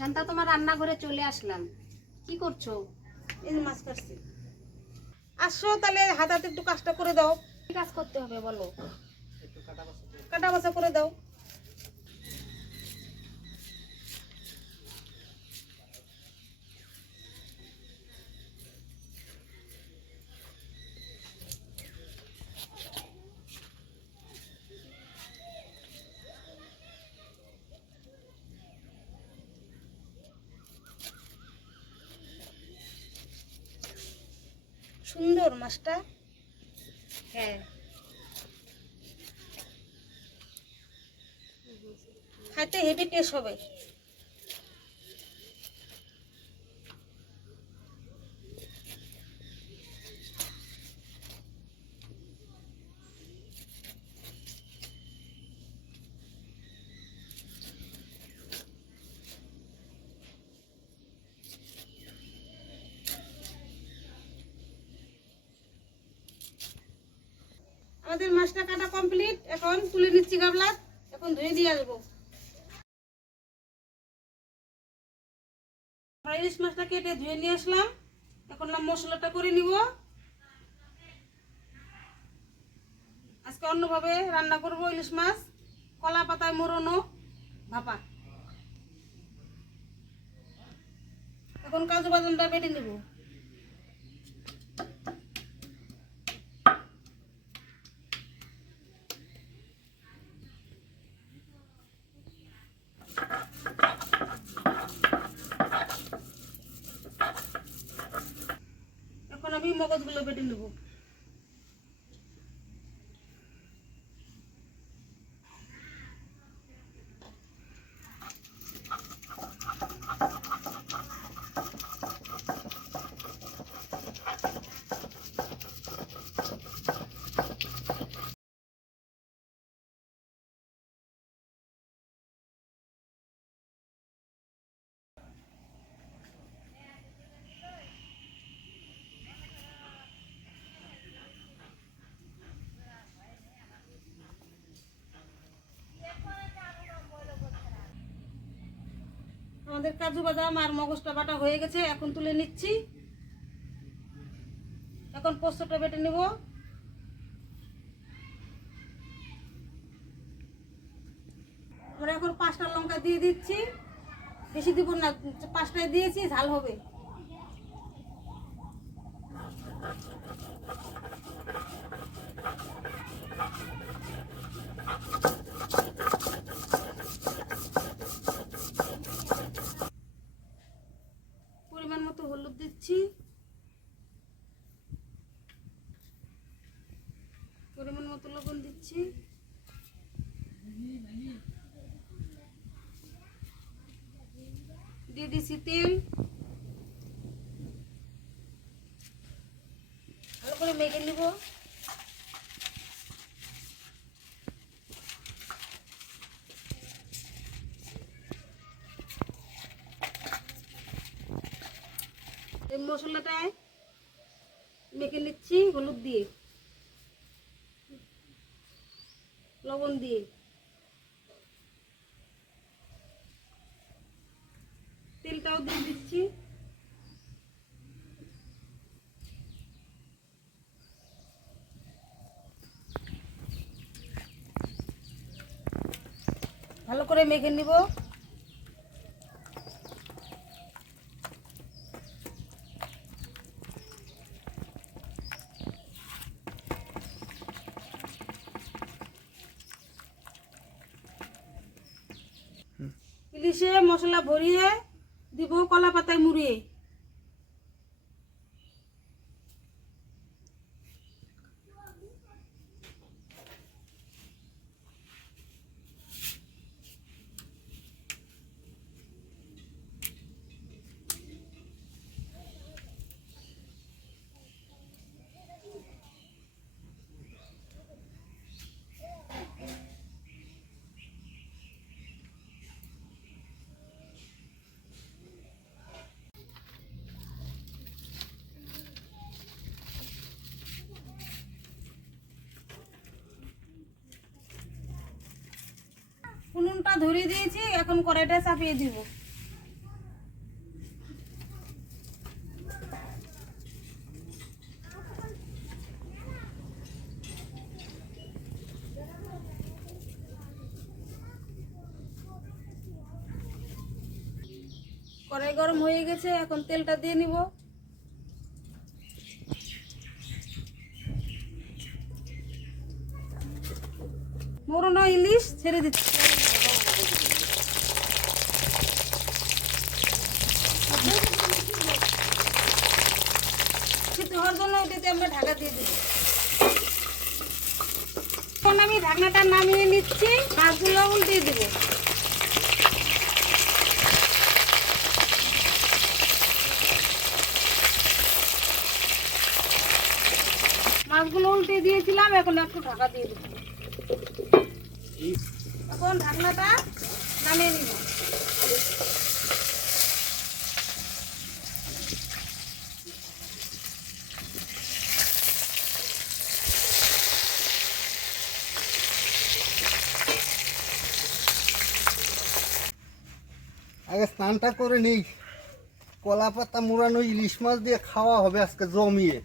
শান্তা, তোমার রান্নাঘরে চলে আসলাম। কি করছো? এই যে মাছ কাটছি। আসো তাহলে হাত হাতে একটু কাজটা করে দাও। কি কাজ করতে হবে বলো? কাটা বাছা করে দাও। সুন্দর মাছটা। হ্যাঁ, খাইতে হেভি টেস্ট হবে। আমাদের মাছটা কাটা কমপ্লিট। এখন তুলে নিচ্ছি গামলা। এখন ধুয়ে দিয়ে আসবো। ইলিশ মাছটা কেটে ধুয়ে নিয়ে আসলাম। এখন না মশলাটা করে নিব। আজকে অন্যভাবে রান্না করব ইলিশ মাছ, কলা পাতায় মোড়ানো ভাপা। এখন কাজু বাদামটা বেটে নিব। এখন আমি মগজগুলো বেটে নেব। আমাদের কাজু বাদাম আর মগজটা বাটা হয়ে গেছে। এখন তুলে নিচ্ছি। এখন পোস্তটা বেটে নিব। আমরা এখন 5টা লঙ্কা দিয়ে দিচ্ছি। বেশি দিব না, 5টায় দিয়েছি, ঝাল হবে। পরিমাণ মতো হলুদ দিচ্ছি। পরিমাণ মতো লবণ দিচ্ছি। দিয়ে দিচ্ছি তেল। ভালো করে মেখে নিব। এই মশলাটায় মেখে নিচ্ছি হলুদ দিয়ে, লবণ দিয়ে। তেলটাও দিয়ে দিচ্ছি। ভালো করে মেখে নিব। ইলিশে মশলা ভরিয়ে দিব কলা পাতায় মুড়িয়ে। উনুনটা ধরিয়ে দিয়েছি। এখন কড়াইটা চাপিয়ে দিব। কড়াই গরম হয়ে গেছে, এখন তেলটা দিয়ে নিব। মোরনা ইলিশ ছেড়ে দিচ্ছি। সিদ্ধ হওয়ার জন্য ওইটাতে আমরা ঢাকা দিয়ে দিব। এখন আমি ঢাকনাটা নামিয়ে নিচ্ছি, মাছগুলো উল্টিয়ে দিব। মাছগুলো উল্টে দিয়েছিলাম, এখন একটু ঢাকা দিয়ে দিব। এখন ঢাকনাটা নামিয়ে নিব। আগে স্নানটা করে নিই। কলা পাতা মুড়ানো ইলিশ মাছ দিয়ে খাওয়া হবে আজকে জমিয়ে।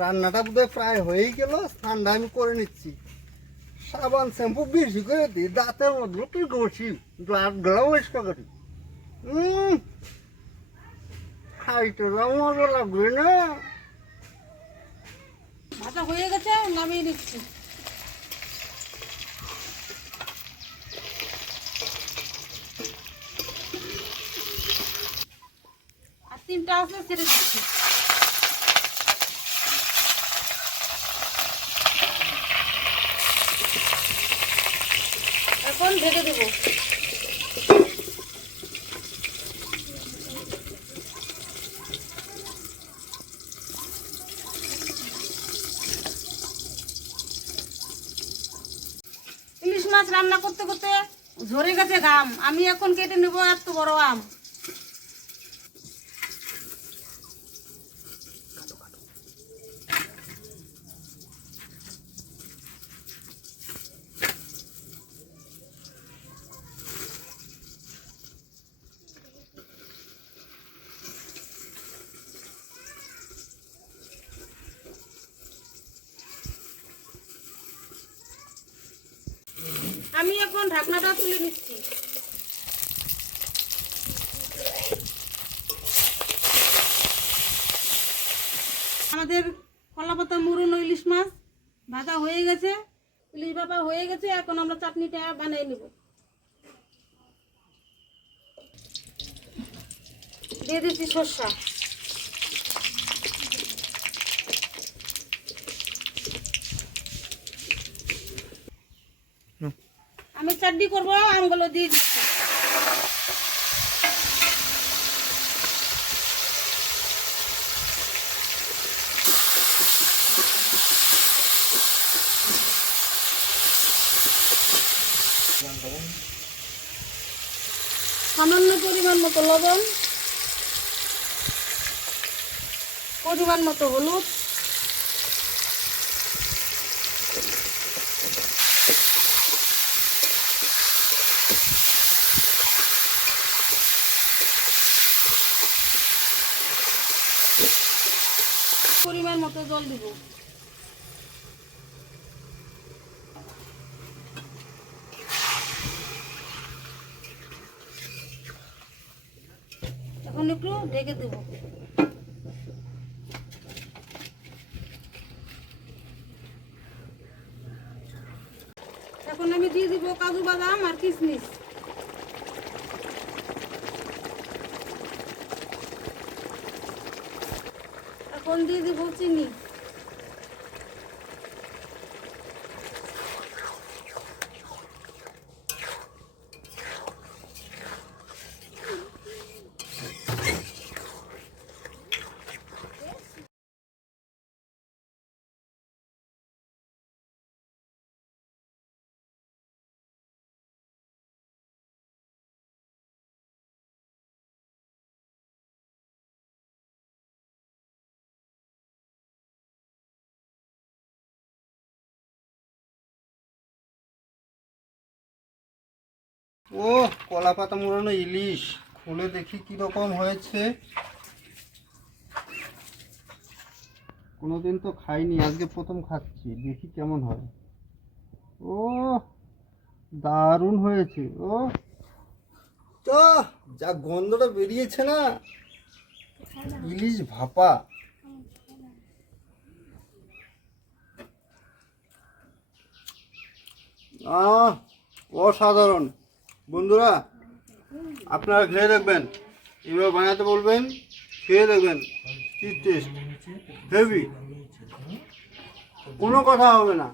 রান্নাটা বোধহয় প্রায় হয়েই গেল, স্নানটা আমি করে নিচ্ছি। সাবান শ্যাম্পু বেশি করে দিই, দাঁতের মধ্যে কি করছি, দাঁত গলা পরিষ্কার করি। খাইতে যাও মজা লাগবে না। ভাজা হয়ে গেছে, নামিয়ে নিচ্ছি। আর 3টা আছে, ছেড়ে দিচ্ছি। এখন ঢেকে দেবো। ইলিশ মাছ রান্না করতে করতে ঝরে গেছে ঘাম, আমি এখন কেটে নেব এত বড় আম। আমি এখন ঢাকনাটা তুলে নিচ্ছি। আমাদের কলাপাতা মুড়ানো ইলিশ মাছ ভাজা হয়ে গেছে, ইলিশ ভাপা হয়ে গেছে। এখন আমরা চাটনিটা বানিয়ে নেব। দিয়ে দিচ্ছি সরষা, আমি চাটনি করবো, আমগুলো দিয়ে দিচ্ছি। সামান্য পরিমাণ মতো লবণ, পরিমাণ মতো হলুদ, পরিমাণ মতো জল দিব। এখন একটু ঢেকে দেব। এখন আমি দিয়ে দিব কাজু বাদাম আর কিশমিশ। এখন দিয়ে দিব চিনি। ও কলা পাতা মুড়ানো ইলিশ, খুলে দেখি কিরকম হয়েছে। কোনোদিন তো খাইনি, আজকে প্রথম খাচ্ছি, দেখি কেমন হয়। ও দারুণ হয়েছে। ও তো যা গন্ধটা বেরিয়েছে না, ইলিশ ভাপা। অসাধারণ। বন্ধুরা আপনারা খেয়ে দেখবেন, এভাবে বানাতে বলবেন, খেয়ে দেখবেন কি টেস্ট, হেভি, কোনো কথা হবে না,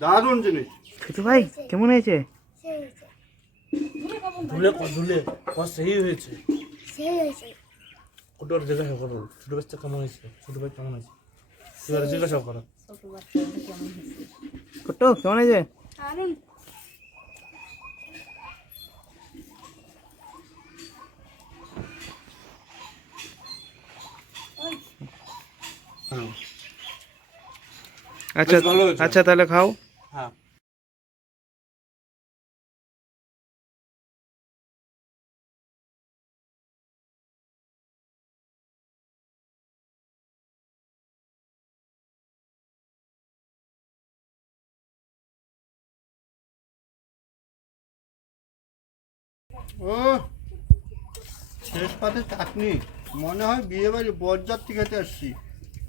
দারুণ জিনিস। ছোট ভাই কেমন হয়েছে? ধুলে সেই হয়েছে। ওটার জিজ্ঞাসা করো ছোট বাচ্চা কেমন হয়েছে, ছোট ভাই কেমন হয়েছে, এবারে জিজ্ঞাসা করো। ছোট কেমন হয়েছে? আচ্ছা ভালো হয়েছে। আচ্ছা তাহলে খাও। হ্যাঁ ও শেষ পাতে চাটনি, মনে হয় বিয়ে বাড়ি বরযাত্রী খেতে আসছি,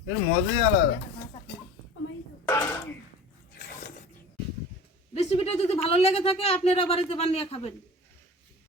এর মজাই আলাদা। রেসিপিটা যদি ভালো লেগে থাকে আপনারা বাড়িতে বানিয়ে খাবেন।